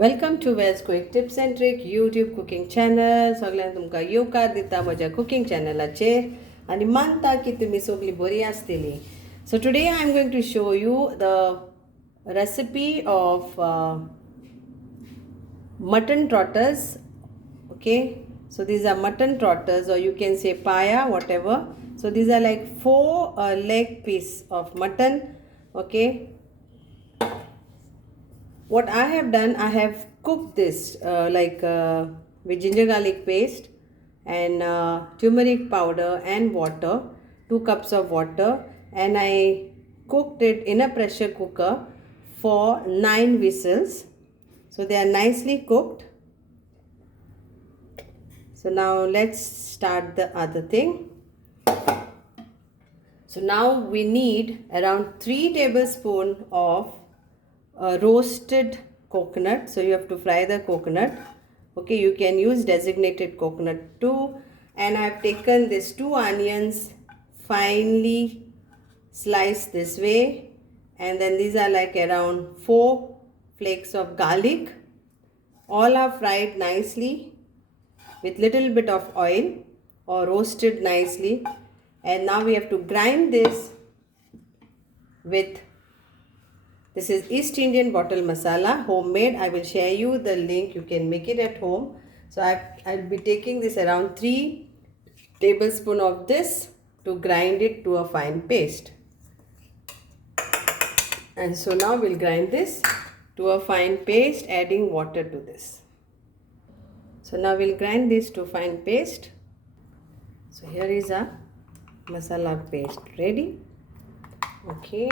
Welcome to Wes Quick Tips and Trick YouTube cooking channel. सगळ्यांक तुमकां येवकार दिता म्हज्या cooking channelaचेर आनी मानता की तुमी सगळीं बरीं आसतलीं. So today I am going to show you the recipe of mutton trotters. Okay, so these are mutton trotters, or you can say paya, whatever. So these are like 4 leg piece of mutton. Okay, what I have done, I have cooked this with ginger garlic paste and turmeric powder and water, 2 cups of water, and I cooked it in a pressure cooker for 9 whistles. So they are nicely cooked. So now let's start the other thing. So now we need around 3 tablespoons of roasted coconut. So you have to fry the coconut. Okay, you can use designated coconut too. And I have taken these 2 onions, finely sliced this way, and then these are like around 4 flakes of garlic. All are fried nicely with little bit of oil or roasted nicely. And now we have to grind this with, this is East Indian bottle masala, homemade. I will share you the link. You can make it at home. So I'll be taking this around 3 tablespoons of this to grind it to a fine paste. And so now we'll grind this to a fine paste, adding water to this. So now we'll grind this to fine paste. So here is our masala paste ready. Okay,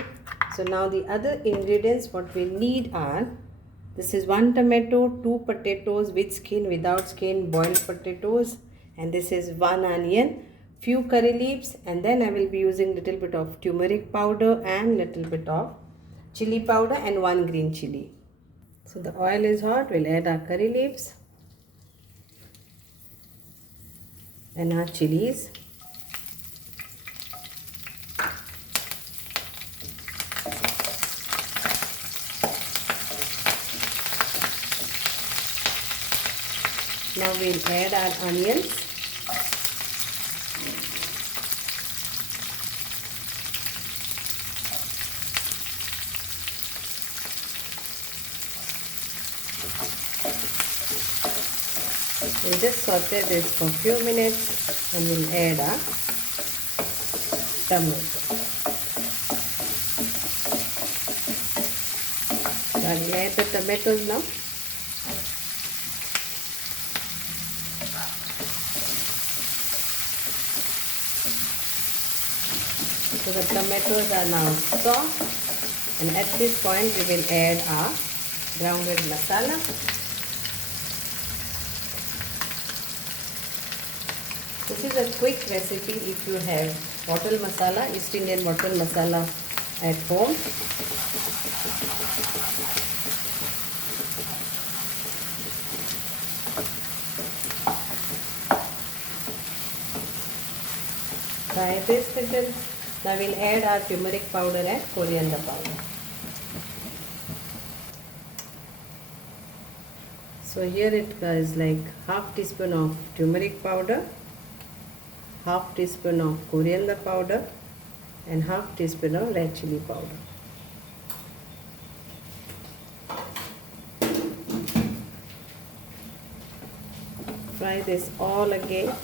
so now the other ingredients what we need are, this is 1 tomato, 2 potatoes with skin, without skin, boiled potatoes, and this is 1 onion, few curry leaves, and then I will be using little bit of turmeric powder and little bit of chili powder and 1 green chili. So the oil is hot, we'll add our curry leaves and our chilies. Now we'll add our onions. We'll just saute this for a few minutes and we'll add our tomato. So I will add the tomatoes now. So the tomatoes are now soft, and at this point we will add our grounded masala. This is a quick recipe if you have bottle masala, East Indian bottle masala at home. Try this little. Now we'll add our turmeric powder and coriander powder. So here it is like half teaspoon of turmeric powder, half teaspoon of coriander powder, and half teaspoon of red chili powder. Fry this all again.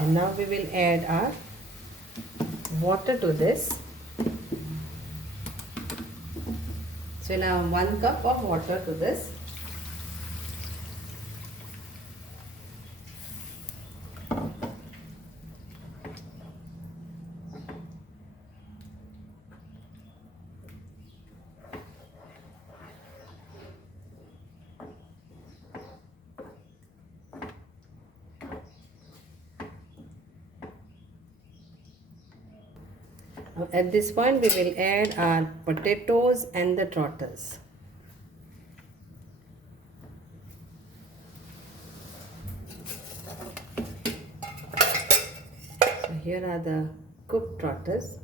And now we will add our water to this. So now 1 cup of water to this. At this point we will add our potatoes and the trotters. here are the cooked trotters.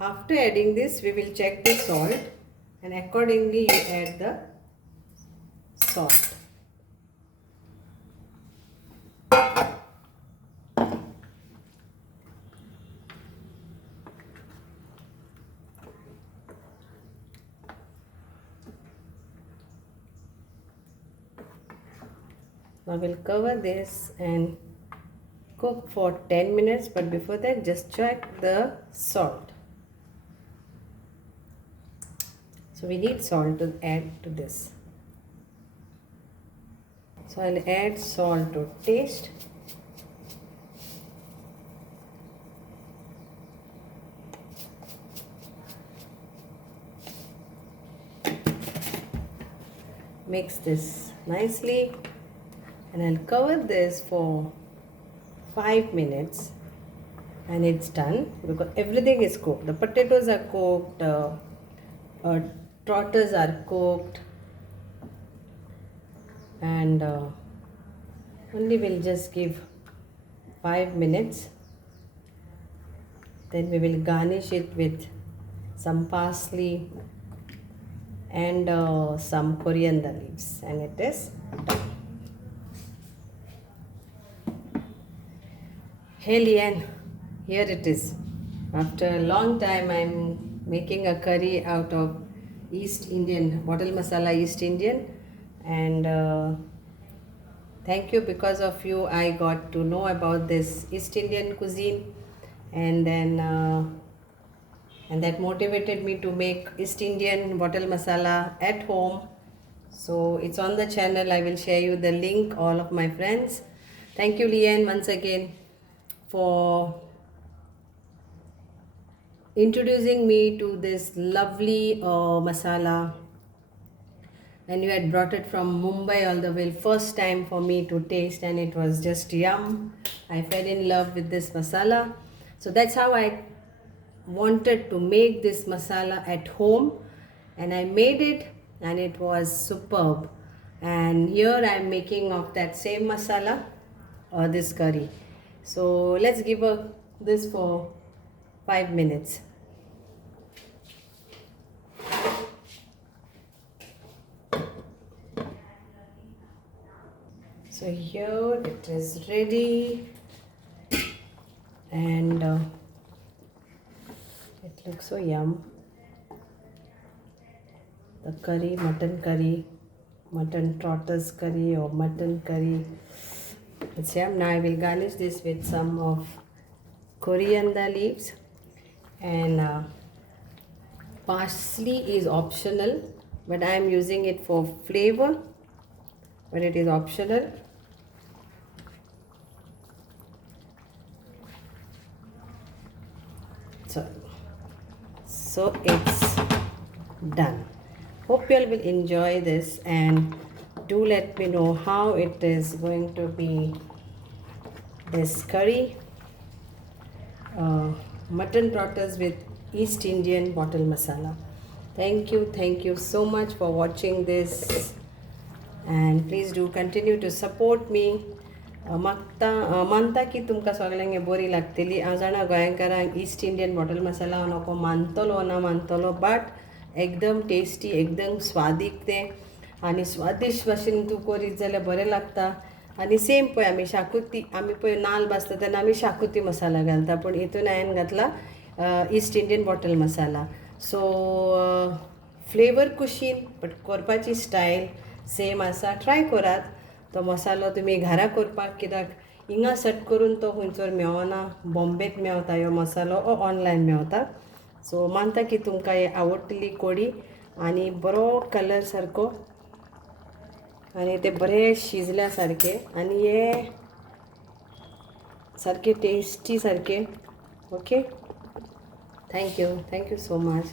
After adding this, we will check the salt, and accordingly you add the salt. Now we'll cover this and cook for 10 minutes, but before that just check the salt. So we need salt to add to this. So I'll add salt to taste. Mix this nicely, and I'll cover this for 5 minutes, and it's done because everything is cooked. The potatoes are cooked, trotters are cooked, and only we'll just give 5 minutes. Then we will garnish it with some parsley and some coriander leaves, and it is done. Hey Lian, here it is. After a long time I'm making a curry out of East Indian, bottle masala East Indian, and thank you, because of you I got to know about this East Indian cuisine, and then and that motivated me to make East Indian bottle masala at home. So it's on the channel. I will share you the link, all of my friends. Thank you Lian once again for introducing me to this lovely masala, and you had brought it from Mumbai all the way, first time for me to taste, and it was just yum. I fell in love with this masala. So that's how I wanted to make this masala at home, and I made it, and it was superb. And here I am making of that same masala this curry. So let's give this for 5 minutes. So here it is ready, and it looks so yum. The curry, mutton trotters curry or mutton curry. It's yum. Now I will garnish this with some of coriander leaves, and parsley is optional, but I am using it for flavor, but it is optional. So it's done. Hope you all will enjoy this, and do let me know how it is going to be, this curry, mutton trotters with East Indian bottle masala. Thank you so much for watching this, and please do continue to support me. मानता की तुमकां सगळ्यांक बरी लागतली. हांव जाणा गोंयकारांक east Indian bottle मसाला हांव नको मानतलो ना मानतलो, बट एकदम टेस्टी, एकदम स्वादीक तें, आनी स्वादिश्ट भाशेन तूं करीत जाल्यार बरें लागता. आनी सेम पळय आमी शाकुती, आमी पळय नाल्ल भाजता तेन्ना आमी शाकुती मसाला घालता, पूण हितून हांवें घातला ईस्ट इंडियन बॉटल मसाला. सो फ्लेवर कुशीन, बट करपाची स्टायल सेम आसा. ट्राय करात. तो मसालो तुमी घरा करपाक, कित्याक हिंगा सट करून तो खंयचर मेळना. बॉम्बेत मेळटा ह्यो मसालो, ओ ऑनलायन मेळटा. सो मानता की तुमकां हे आवडटली कोडी, आनी बरो कलर सारको, आनी ते बरें शिजल्या सारके, आनी हे सारके टेस्टी सारके. Okay, thank you so much.